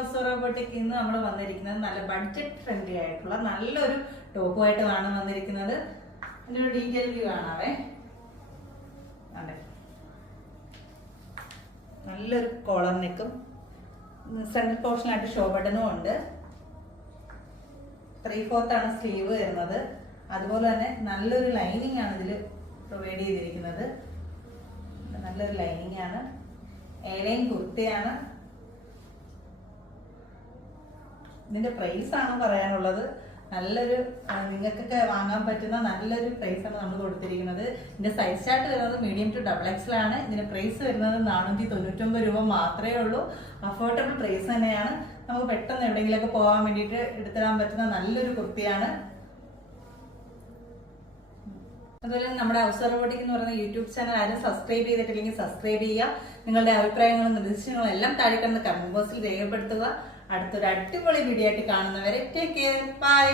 House robotic ഇന്ന് നമ്മൾ വന്നിരിക്കുന്നത് നല്ല ബഡ്ജറ്റ് ഫ്രണ്ട്ലി ആയിട്ടുള്ള നല്ലൊരു ടോപ്പുമായിട്ടാണ് വന്നിരിക്കുന്നത്. അതിൻ്റെ ഒരു ഡീറ്റെയിൽ വ്യൂ കാണാവേ. നല്ലൊരു കോളർ നെക്കും സെൻട്രൽ പോർഷനായിട്ട് ഷോ ബട്ടണും ഉണ്ട്. 3/4 ആണ് സ്ലീവ് വരുന്നത്. അതുപോലെ തന്നെ നല്ലൊരു ലൈനിങ് ആണ് ഇതിൽ പ്രൊവൈഡ് ചെയ്തിരിക്കുന്നത്. നല്ലൊരു ലൈനിങ് ആണ്. ഏലൈൻ കുർത്തിയാണ്. ഇതിന്റെ പ്രൈസ് ആണ് പറയാനുള്ളത്. നല്ലൊരു നിങ്ങൾക്കൊക്കെ വാങ്ങാൻ പറ്റുന്ന നല്ലൊരു പ്രൈസ് ആണ് നമ്മൾ കൊടുത്തിരിക്കുന്നത്. ഇതിന്റെ സൈസ് ചാർട്ട് വരുന്നത് മീഡിയം ടു XXL ആണ്. ഇതിന്റെ പ്രൈസ് വരുന്നത് 499 രൂപ മാത്രമേ ഉള്ളൂ. അഫോർഡബിൾ പ്രൈസ് തന്നെയാണ്. നമുക്ക് പെട്ടെന്ന് എവിടെയെങ്കിലുമൊക്കെ പോകാൻ വേണ്ടിയിട്ട് എടുത്തിടാൻ പറ്റുന്ന നല്ലൊരു കുർത്തിയാണ്. അതുപോലെ നമ്മുടെ ഹൗസ് റോബോട്ടിക് എന്ന് പറയുന്ന യൂട്യൂബ് ചാനൽ ആരും സബ്സ്ക്രൈബ് ചെയ്തിട്ടില്ലെങ്കിൽ സബ്സ്ക്രൈബ് ചെയ്യുക. നിങ്ങളുടെ അഭിപ്രായങ്ങളും നിർദ്ദേശങ്ങളും എല്ലാം താഴെ കമന്റ് ബോക്സിൽ രേഖപ്പെടുത്തുക. അടുത്തൊരു അടിപൊളി വീഡിയോ ആയിട്ട് കാണുന്നവരെ ടേക്ക് കെയർ. ബൈ.